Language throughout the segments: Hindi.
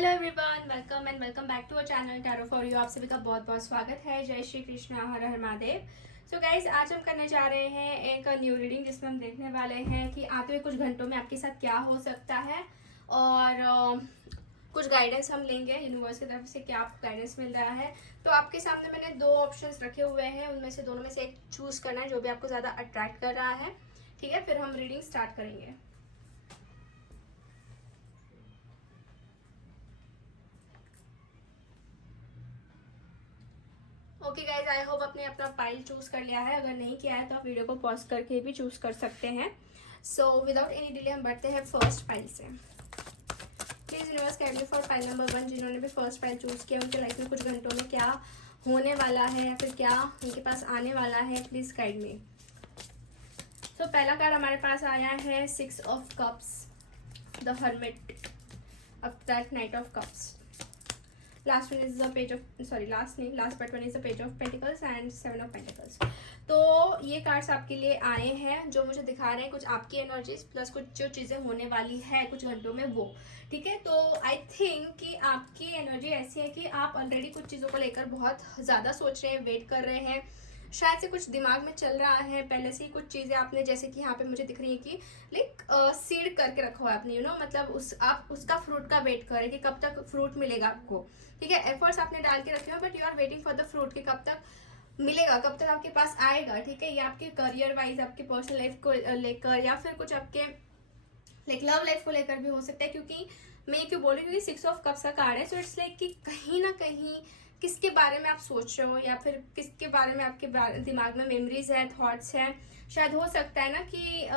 Hello everyone, welcome and welcome back to our channel tarot for you. आप सभी का बहुत बहुत स्वागत है। जय श्री कृष्ण, हर हर महादेव। सो गाइज, आज हम करने जा रहे हैं एक न्यू रीडिंग जिसमें हम देखने वाले हैं कि आते हुए कुछ घंटों में आपके साथ क्या हो सकता है और कुछ गाइडेंस हम लेंगे यूनिवर्स की तरफ से, क्या आपको गाइडेंस मिल रहा है। तो आपके सामने मैंने दो ऑप्शंस रखे हुए हैं, उनमें से दोनों में से एक चूज करना है जो भी आपको ज़्यादा अट्रैक्ट कर रहा है। ठीक है, फिर हम रीडिंग स्टार्ट करेंगे। ओके गाइज, आई होप आपने अपना फाइल चूज कर लिया है। अगर नहीं किया है तो आप वीडियो को पॉज करके भी चूज कर सकते हैं। सो विदाउट एनी डिले हम बढ़ते हैं फर्स्ट फाइल से। Please universe guide me for file number 1। जिन्होंने भी फर्स्ट फाइल चूज किया उनके लाइफ में कुछ घंटों में क्या होने वाला है या फिर क्या उनके पास आने वाला है, प्लीज गाइड मी। सो पहला कार्ड हमारे पास आया है 6 of cups, the hermit of that night of cups. Last one is the page of last but one is the page of pentacles and 7 of pentacles. तो ये कार्ड्स आपके लिए आए हैं जो मुझे दिखा रहे हैं कुछ आपकी एनर्जीज प्लस कुछ जो चीजें होने वाली है कुछ घंटों में वो। ठीक है, तो आई थिंक कि आपकी एनर्जी ऐसी है कि आप ऑलरेडी कुछ चीजों को लेकर बहुत ज्यादा सोच रहे हैं, वेट कर रहे हैं। शायद से कुछ दिमाग में चल रहा है पहले से ही कुछ चीजें आपने, जैसे कि यहाँ पे मुझे दिख रही है कि लाइक सीड करके रखा हुआ है आपने, मतलब आप उसका फ्रूट का वेट कर रहे हैं कि कब तक फ्रूट मिलेगा आपको। ठीक है, एफर्ट्स आपने डाल के रखे हो but you are waiting for the fruit कि कब तक मिलेगा, कब तक आपके पास आएगा। ठीक है, ये आपके करियर वाइज, आपके पर्सनल लाइफ को लेकर या फिर कुछ आपके लाइक लव लाइफ को लेकर भी हो सकता है। क्योंकि मैं क्यों बोल रही हूँ, क्योंकि 6 ऑफ कप्स का कार्ड है। सो इट्स लाइक कि कहीं ना कहीं किसके बारे में आप सोच रहे हो या फिर किसके बारे में आपके दिमाग में मेमोरीज है, थॉट्स हैं। शायद हो सकता है ना कि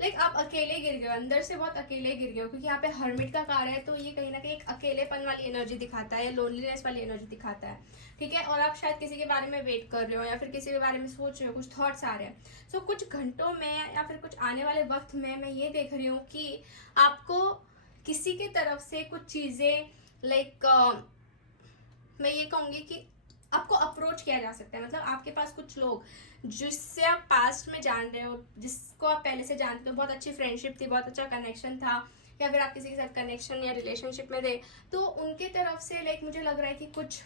लाइक आप अकेले गिर गए हो, अंदर से बहुत अकेले गिर गए हो। क्योंकि यहाँ पे हर्मिट का कार्ड है तो ये कहीं ना कहीं एक अकेलेपन वाली एनर्जी दिखाता है या लोनलीनेस वाली एनर्जी दिखाता है। ठीक है, और आप शायद किसी के बारे में वेट कर रहे हो या फिर किसी के बारे में सोच रहे हो, कुछ थॉट्स आ रहे हैं। सो कुछ घंटों में या फिर कुछ आने वाले वक्त में मैं ये देख रही हूँ कि आपको किसी की तरफ से कुछ चीजें लाइक मैं ये कहूंगी कि आपको अप्रोच किया जा सकता है। मतलब आपके पास कुछ लोग जिससे आप पास्ट में जान रहे हो, जिसको आप पहले से जानते हो, बहुत अच्छी फ्रेंडशिप थी, बहुत अच्छा कनेक्शन था, या फिर आप किसी के साथ कनेक्शन या रिलेशनशिप में थे, तो उनके तरफ से लाइक मुझे लग रहा है कि कुछ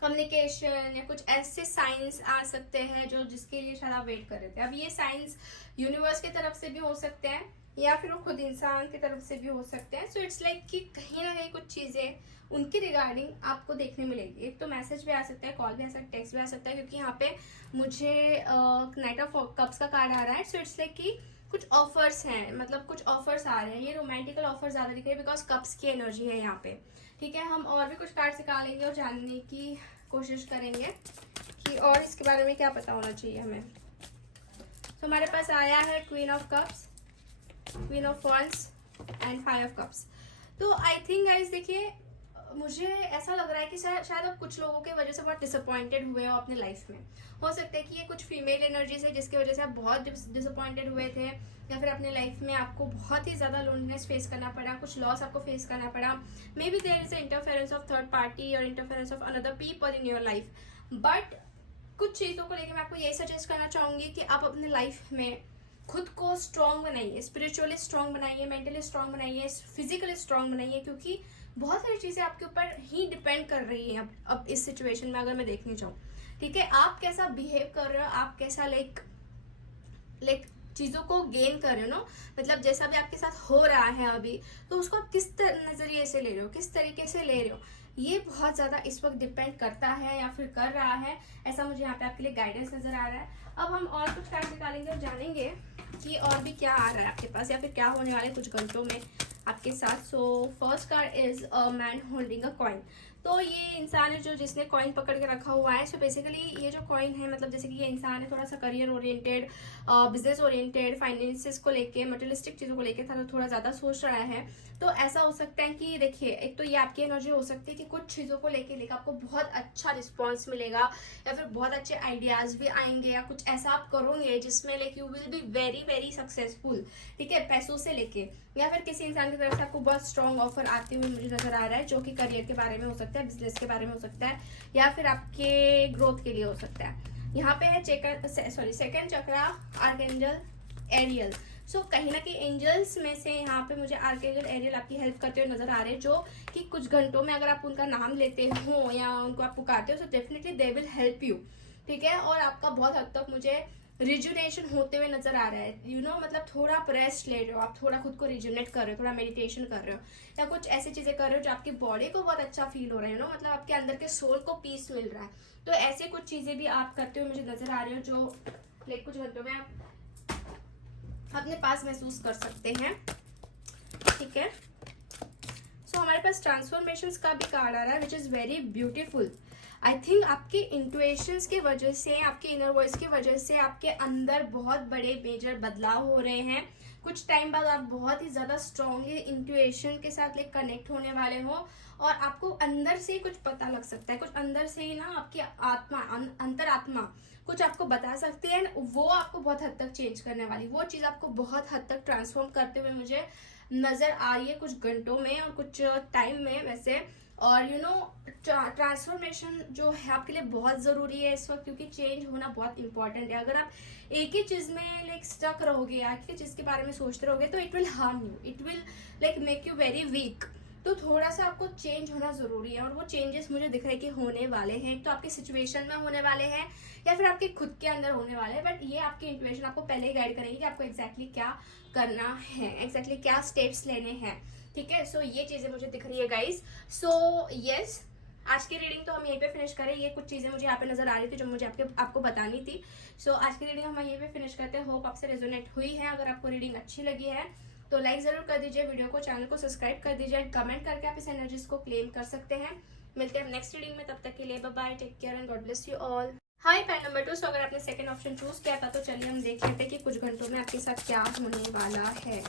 कम्युनिकेशन या कुछ ऐसे साइंस आ सकते हैं जो जिसके लिए शायद आप वेट कर रहे थे। अब ये साइंस यूनिवर्स की तरफ से भी हो सकते हैं या फिर वो खुद इंसान की तरफ से भी हो सकते हैं। सो इट्स लाइक कि कहीं ना कहीं कुछ चीजें उनकी रिगार्डिंग आपको देखने मिलेगी। एक तो मैसेज भी आ सकता है, कॉल भी आ सकता है, टेक्स्ट भी आ सकता है। क्योंकि यहाँ पे मुझे नाइट ऑफ कप्स का कार्ड आ रहा है। सो इट्स लाइक कि कुछ ऑफर्स हैं, मतलब कुछ ऑफर्स आ रहे हैं। ये रोमांटिकल ऑफर ज्यादा दिख रहे हैं बिकॉज कप्स की एनर्जी है यहाँ पे। ठीक है, हम और भी कुछ कार्ड निकालेंगे और जानने की कोशिश करेंगे कि और इसके बारे में क्या पता होना चाहिए हमें। तो हमारे पास आया है queen of cups, queen of wands and 5 of cups. तो आई थिंक गाइस, देखिए मुझे ऐसा लग रहा है कि शायद आप कुछ लोगों की वजह से बहुत डिसअपॉइंटेड हुए हो अपने लाइफ में। हो सकता है कि ये कुछ फीमेल एनर्जीज है जिसकी वजह से आप बहुत डिसअपॉइंटेड हुए थे, या फिर अपने लाइफ में आपको बहुत ही ज्यादा लोनलीनेस फेस करना पड़ा, कुछ लॉस आपको फेस करना पड़ा। Maybe there is interference of third party और interference of another people in your life. But कुछ चीजों को लेकर मैं आपको यही सजेस्ट करना चाहूंगी कि आप अपने लाइफ में खुद को स्ट्रांग बनाइए, स्पिरिचुअली स्ट्रांग बनाइए, मेंटली स्ट्रांग बनाइए, फिजिकली स्ट्रांग बनाइए। क्योंकि बहुत सारी चीजें आपके ऊपर ही डिपेंड कर रही हैं अब इस सिचुएशन में अगर मैं देखने जाऊँ। ठीक है, आप कैसा बिहेव कर रहे हो, आप कैसा लाइक चीजों को गेन कर रहे हो ना, मतलब जैसा भी आपके साथ हो रहा है अभी, तो उसको आप किस नजरिए से ले रहे हो, किस तरीके से ले रहे हो, ये बहुत ज्यादा इस वक्त डिपेंड करता है या फिर कर रहा है। ऐसा मुझे यहाँ पे आपके लिए गाइडेंस नजर आ रहा है। अब हम और कुछ कार्ड निकालेंगे और जानेंगे कि और भी क्या आ रहा है आपके पास या फिर क्या होने वाले कुछ घंटों में आपके साथ। So first card is a man holding a coin. तो ये इंसान है जो जिसने कॉइन पकड़ के रखा हुआ है। सो बेसिकली ये जो कॉइन है, मतलब जैसे कि ये इंसान है थोड़ा सा career oriented, business oriented, finances को लेके, मटेरियलिस्टिक चीजों को लेके थोड़ा ज्यादा सोच रहा है। तो ऐसा हो सकता है कि देखिए, एक तो ये आपकी एनर्जी हो सकती है कि कुछ चीजों को लेके आपको बहुत अच्छा रिस्पॉन्स मिलेगा या फिर बहुत अच्छे आइडियाज भी आएंगे, या कुछ ऐसा आप करोगे जिसमें like you will be very very successful. ठीक है, पैसों से लेके, या फिर किसी इंसान की तरफ से आपको बहुत स्ट्रॉन्ग ऑफर आते हुए मुझे नजर आ रहा है, जो कि करियर के बारे में हो सकता है, बिजनेस के बारे में हो सकता है, या फिर आपके ग्रोथ के लिए हो सकता है। यहाँ पे है सेकंड चक्रा आर्कएंजल एरियल। सो कहीं ना कहीं एंजल्स में से यहाँ पे मुझे आर्कएंजल एरियल आपकी हेल्प करते हुए नजर आ रहे हैं, जो कि कुछ घंटों में अगर आप उनका नाम लेते हो या उनको आप पुकारते हो, so definitely they will help you, ठीक है। और आपका बहुत हद तक मुझे रिजुनेशन होते हुए नजर आ रहा है, यू नो, मतलब थोड़ा आप रेस्ट ले रहे हो, आप थोड़ा खुद को रिजुनेट कर रहे हो, थोड़ा मेडिटेशन कर रहे हो, या कुछ ऐसी चीजें कर रहे हो जो आपकी बॉडी को बहुत अच्छा फील हो रहा है, यू नो, मतलब आपके अंदर के सोल को पीस मिल रहा है। तो ऐसे कुछ चीजें भी आप करते हुए मुझे नजर आ रहे हो, जो लाइक कुछ घंटों में आप अपने पास महसूस कर सकते हैं, ठीक है। सो हमारे पास ट्रांसफॉर्मेशंस का भी कार्ड आ रहा है, which is very beautiful. I think आपके इंट्यूशंस की वजह से, आपके इनर वॉइस की वजह से आपके अंदर बहुत बड़े मेजर बदलाव हो रहे हैं। कुछ टाइम बाद आप बहुत ही ज़्यादा स्ट्रांगली इंट्यूशन के साथ लाइक कनेक्ट होने वाले हो, और आपको अंदर से ही कुछ पता लग सकता है, कुछ अंदर से ही ना आपकी आत्मा, अंतरात्मा कुछ आपको बता सकती है, वो आपको बहुत हद तक चेंज करने वाली, वो चीज़ आपको बहुत हद तक ट्रांसफॉर्म करते हुए मुझे नज़र आ रही है कुछ घंटों में और कुछ टाइम में वैसे। और यू नो, ट्रांसफॉर्मेशन जो है आपके लिए बहुत ज़रूरी है इस वक्त, क्योंकि चेंज होना बहुत इंपॉर्टेंट है। अगर आप एक ही चीज़ में लाइक स्टक रहोगे या एक ही चीज़ के बारे में सोचते रहोगे, तो it will harm you, it will like make you very weak. तो थोड़ा सा आपको चेंज होना ज़रूरी है, और वो चेंजेस मुझे दिख रहा है कि होने वाले हैं। तो आपके सिचुएशन में होने वाले हैं या फिर आपके खुद के अंदर होने वाले हैं, बट ये आपकी इंट्यूशन आपको पहले ही गाइड करेगी कि आपको एग्जैक्टली क्या करना है, एग्जैक्टली क्या स्टेप्स लेने हैं, ठीक है। सो ये चीज़ें मुझे दिख रही है गाइज। सो यस, आज की रीडिंग तो हम यहीं पे फिनिश करें। ये कुछ चीज़ें मुझे यहाँ पे नजर आ रही थी जो मुझे आपको बतानी थी। सो आज की रीडिंग हम यहीं पे फिनिश करते हैं। होप आपसे रेजोनेट हुई है। अगर आपको रीडिंग अच्छी लगी है तो लाइक ज़रूर कर दीजिए वीडियो को, चैनल को सब्सक्राइब कर दीजिए, कमेंट करके आप इस एनर्जीज को क्लेम कर सकते हैं। मिलते हैं नेक्स्ट रीडिंग में, तब तक के लिए bye bye, take care and God bless you all. Hi पैन नंबर 2। सो अगर आपने सेकंड ऑप्शन चूज किया था तो चलिए हम देख लेते हैं कि कुछ घंटों में आपके साथ क्या होने वाला है,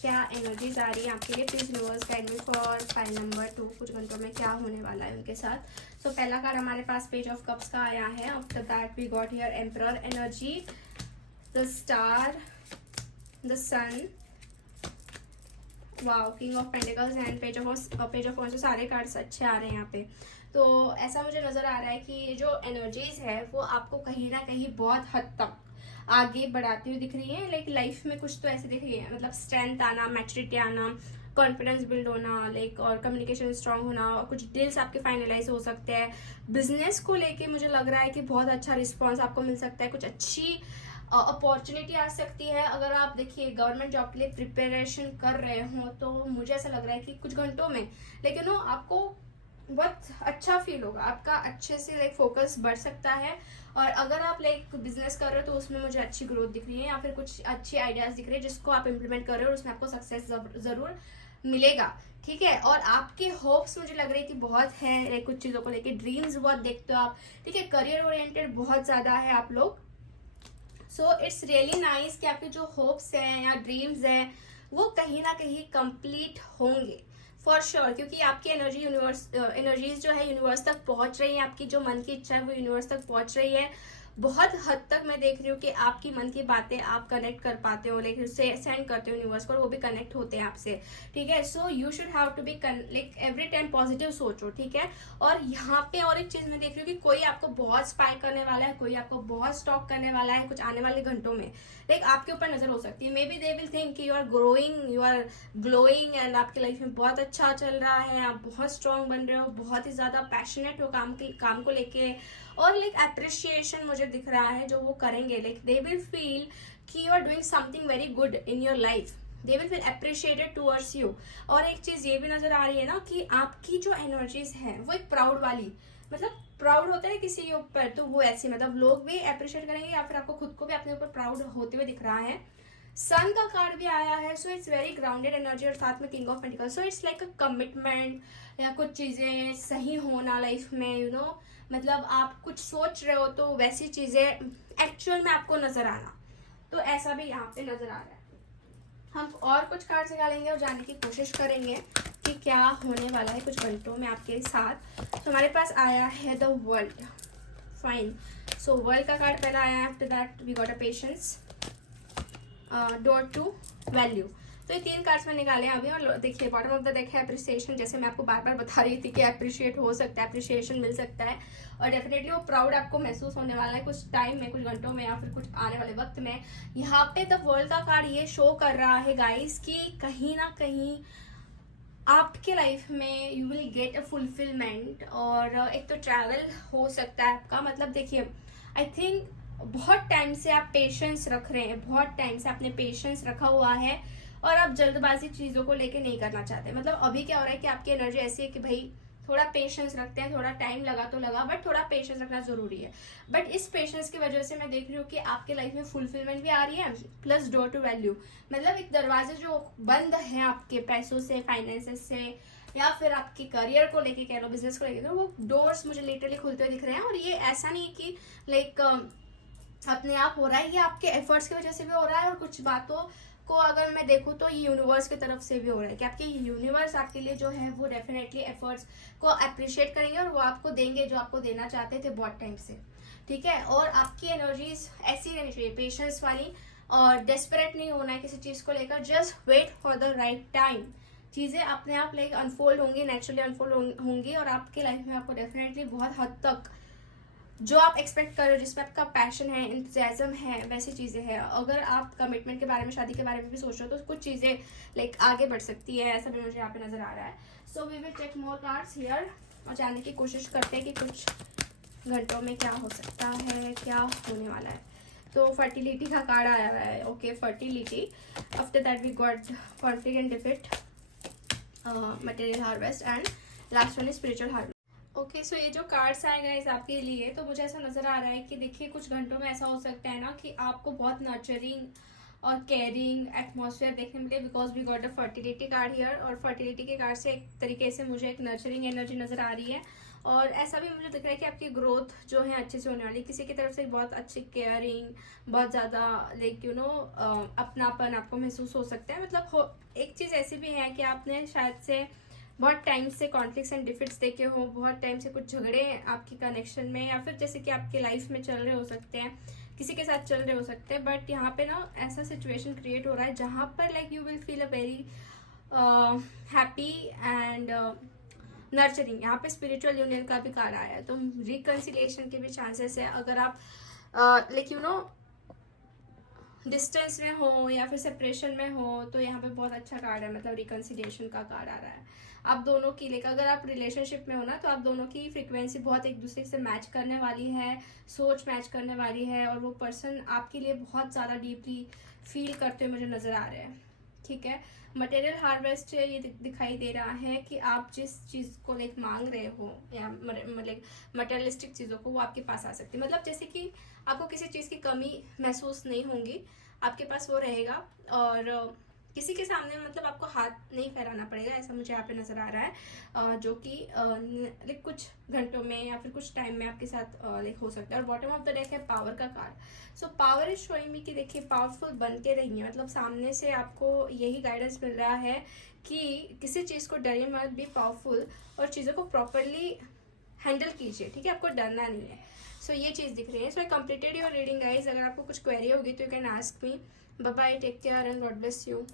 क्या एनर्जीज आ रही है आपके लिए। Please universe guide me for pan number 2, कुछ घंटों में क्या होने वाला है उनके साथ। सो पहला कार्ड हमारे पास पेज ऑफ कप्स का आया है। After that we got here emperor energy, the star, the sun, wow, king of pentacles and page of wands. सारे कार्ड्स अच्छे आ रहे हैं यहाँ पे। तो ऐसा मुझे नजर आ रहा है कि ये जो एनर्जीज है वो आपको कहीं ना कहीं बहुत हद तक आगे बढ़ाती हुई दिख रही है। लाइक लाइफ में कुछ तो ऐसे दिख रही है, मतलब स्ट्रेंथ आना, मैच्योरिटी आना, कॉन्फिडेंस बिल्ड होना, लाइक और कम्युनिकेशन स्ट्रांग होना, और कुछ डील्स आपके फाइनलाइज हो सकते हैं। बिजनेस को लेके मुझे लग रहा है कि बहुत अच्छा रिस्पॉन्स आपको मिल सकता है, कुछ अच्छी अपॉर्चुनिटी आ सकती है। अगर आप देखिए गवर्नमेंट जॉब के लिए प्रिपरेशन कर रहे हो तो मुझे ऐसा लग रहा है कि कुछ घंटों में, लेकिन नो, आपको बहुत अच्छा फील होगा, आपका अच्छे से लाइक फोकस बढ़ सकता है। और अगर आप लाइक बिजनेस कर रहे हो तो उसमें मुझे अच्छी ग्रोथ दिख रही है, या फिर कुछ अच्छे आइडियाज दिख रहे हैं जिसको आप इम्प्लीमेंट कर रहे हो और उसमें आपको सक्सेस जरूर मिलेगा, ठीक है। और आपके होप्स मुझे लग रही है कि बहुत है, कुछ चीज़ों को लेके ड्रीम्स बहुत देखते हो आप, ठीक है। करियर ओरिएंटेड बहुत ज़्यादा है आप लोग। सो इट्स रियली नाइस कि आपके जो होप्स हैं या ड्रीम्स हैं वो कहीं ना कहीं कंप्लीट होंगे फॉर श्योर, क्योंकि आपकी एनर्जीज जो है यूनिवर्स तक पहुंच रही है। आपकी जो मन की इच्छा है वो यूनिवर्स तक पहुंच रही है। बहुत हद तक मैं देख रही हूँ कि आपकी मन की बातें आप कनेक्ट कर पाते हो, लाइक उससे सेंड करते हो यूनिवर्स को और वो भी कनेक्ट होते हैं आपसे, ठीक है। So you should have to be like every time positive सोचो, ठीक है। और यहाँ पे और एक चीज मैं देख रही हूँ कि कोई आपको बहुत स्पाई करने वाला है, कोई आपको बहुत स्टॉक करने वाला है कुछ आने वाले घंटों में, लाइक आपके ऊपर नजर हो सकती है। Maybe they will think you are growing, you are glowing and आपकी लाइफ में बहुत अच्छा चल रहा है, आप बहुत स्ट्रांग बन रहे हो, बहुत ही ज्यादा पैशनेट हो काम को लेके, और लाइक अप्रिशिएशन मुझे दिख रहा है जो वो करेंगे। लाइक दे विल फील कि you are doing something very good in your life, they will feel appreciated towards you. और एक चीज ये भी नजर आ रही है ना कि आपकी जो एनर्जीज है वो एक प्राउड वाली, मतलब प्राउड होता है किसी के ऊपर, तो वो ऐसी मतलब लोग भी अप्रिशिएट करेंगे या फिर आपको खुद को भी अपने ऊपर प्राउड होते हुए दिख रहा है। सन का कार्ड भी आया है। So it's very grounded energy, और साथ में king of pentacles. So it's like a commitment या कुछ चीजें सही होना लाइफ में, यू नो, मतलब आप कुछ सोच रहे हो तो वैसी चीजें एक्चुअल में आपको नजर आना, तो ऐसा भी यहाँ पे नजर आ रहा है। हम और कुछ कार्ड निकालेंगे और जानने की कोशिश करेंगे कि क्या होने वाला है कुछ घंटों में आपके साथ। तो हमारे पास आया है the world, fine. So world का कार्ड पहला आया, after that we got a patience, door to value. तो ये 3 कार्ड्स मैं निकाले हैं अभी। और देखिए बॉटम ऑफ द डेक है अप्रिसिएशन, जैसे मैं आपको बार बार बता रही थी कि अप्रिशिएट हो सकता है, अप्रिसिएशन मिल सकता है, और डेफिनेटली वो प्राउड आपको महसूस होने वाला है कुछ टाइम में, कुछ घंटों में, या फिर कुछ आने वाले वक्त में। यहाँ पे द वर्ल्ड का कार्ड ये शो कर रहा है गाइस कि कहीं ना कहीं आपके लाइफ में you will get a fulfilment, और एक तो ट्रैवल हो सकता है आपका। मतलब देखिए आई थिंक बहुत टाइम से आप पेशेंस रख रहे हैं, बहुत टाइम से आपने पेशेंस रखा हुआ है, और आप जल्दबाजी चीज़ों को लेके नहीं करना चाहते। मतलब अभी क्या हो रहा है कि आपकी एनर्जी ऐसी है कि भाई थोड़ा पेशेंस रखते हैं, थोड़ा टाइम लगा तो लगा, बट थोड़ा पेशेंस रखना जरूरी है। बट इस पेशेंस की वजह से मैं देख रही हूँ कि आपके लाइफ में फुलफिलमेंट भी आ रही है, प्लस डोर टू वैल्यू। मतलब एक दरवाजे जो बंद है आपके पैसों से, फाइनेंसेस से, या फिर आपके करियर को लेके कह लो, बिजनेस को लेके, तो वो डोर्स मुझे लिटरली खुलते हुए दिख रहे हैं। और ये ऐसा नहीं कि लाइक अपने आप हो रहा है, ये आपके एफर्ट्स की वजह से भी हो रहा है, और कुछ बातों को अगर मैं देखूँ तो ये यूनिवर्स की तरफ से भी हो रहा है कि आपके यूनिवर्स आपके लिए जो है वो डेफिनेटली एफर्ट्स को अप्रिशिएट करेंगे, और वो आपको देंगे जो आपको देना चाहते थे बहुत टाइम से, ठीक है। और आपकी एनर्जीज ऐसी रहनी चाहिए, पेशेंस वाली, और डेस्परेट नहीं होना है किसी चीज़ को लेकर। Just wait for the right time, चीज़ें अपने आप लाइक अनफोल्ड होंगी, नेचुरली अनफोल्ड होंगी, और आपके लाइफ में आपको डेफिनेटली बहुत हद तक जो आप एक्सपेक्ट कर रहे हो, जिसमें आपका पैशन है, इंथुसियाज्म है, वैसी चीज़ें हैं। अगर आप कमिटमेंट के बारे में, शादी के बारे में भी सोच रहे हो, तो कुछ चीज़ें लाइक आगे बढ़ सकती है, ऐसा भी मुझे यहाँ पे नज़र आ रहा है। So we will check more cards here, और जानने की कोशिश करते हैं कि कुछ घंटों में क्या हो सकता है, क्या होने वाला है। तो फर्टिलिटी का कार्ड आया हुआ है, okay, fertility. After that we got conflict and defeat, material harvest, and last one is spiritual harvest. Okay, so ये जो कार्ड्स आए गाइस आपके लिए, तो मुझे ऐसा नज़र आ रहा है कि देखिए कुछ घंटों में ऐसा हो सकता है ना कि आपको बहुत नर्चरिंग और केयरिंग एटमॉस्फेयर देखने मिले, because we got a fertility card here. और फर्टिलिटी के कार्ड से एक तरीके से मुझे एक नर्चरिंग एनर्जी नज़र आ रही है, और ऐसा भी मुझे दिख रहा है कि आपकी ग्रोथ जो है अच्छे से होने वाली, किसी की तरफ से बहुत अच्छी केयरिंग, बहुत ज़्यादा लाइक यू नो अपनापन आपको महसूस हो सकता है। मतलब एक चीज़ ऐसी भी है कि आपने शायद से बहुत टाइम से कॉन्फ्लिक्ट्स एंड डिफिट्स देखे हो, बहुत टाइम से कुछ झगड़े आपकी कनेक्शन में, या फिर जैसे कि आपके लाइफ में चल रहे हो सकते हैं, किसी के साथ चल रहे हो सकते हैं। बट यहाँ पे ना ऐसा सिचुएशन क्रिएट हो रहा है जहाँ पर like you will feel a very happy and nurturing. यहाँ पे स्पिरिचुअल यूनियन का भी कार्ड आया है, तो रिकन्सिलिएशन के भी चांसेस है। अगर आप लाइक यू नो डिस्टेंस में हो या फिर सेपरेशन में हो, तो यहाँ पे बहुत अच्छा कार्ड है, मतलब रिकन्सिलिएशन का कार्ड आ रहा है। आप दोनों की लाइक अगर आप रिलेशनशिप में हो ना, तो आप दोनों की फ्रीक्वेंसी बहुत एक दूसरे से मैच करने वाली है, सोच मैच करने वाली है, और वो पर्सन आपके लिए बहुत ज़्यादा डीपली फील करते हुए मुझे नज़र आ रहे हैं, ठीक है। मटेरियल हार्वेस्ट ये दिखाई दे रहा है कि आप जिस चीज़ को लाइक मांग रहे हो, या मतलब मटेरियलिस्टिक चीज़ों को, वो आपके पास आ सकती है। मतलब जैसे कि आपको किसी चीज़ की कमी महसूस नहीं होगी, आपके पास वो रहेगा, और किसी के सामने मतलब आपको हाथ नहीं फैलाना पड़ेगा, ऐसा मुझे यहाँ पे नज़र आ रहा है, जो कि लाइक कुछ घंटों में या फिर कुछ टाइम में आपके साथ लाइक हो सकता है। और बॉटम ऑफ द डेक है पावर का card. So power is showing me कि देखिए पावरफुल बन के रहिए, मतलब सामने से आपको यही गाइडेंस मिल रहा है कि किसी चीज़ को डरिए मत, बी पावरफुल, और चीज़ों को प्रॉपरली हैंडल कीजिए, ठीक है, आपको डरना नहीं है। सो ये चीज़ दिख रही है। So I completed your reading guys. अगर आपको कुछ क्वेरी होगी तो you can ask me. Bye bye, take care and God bless you.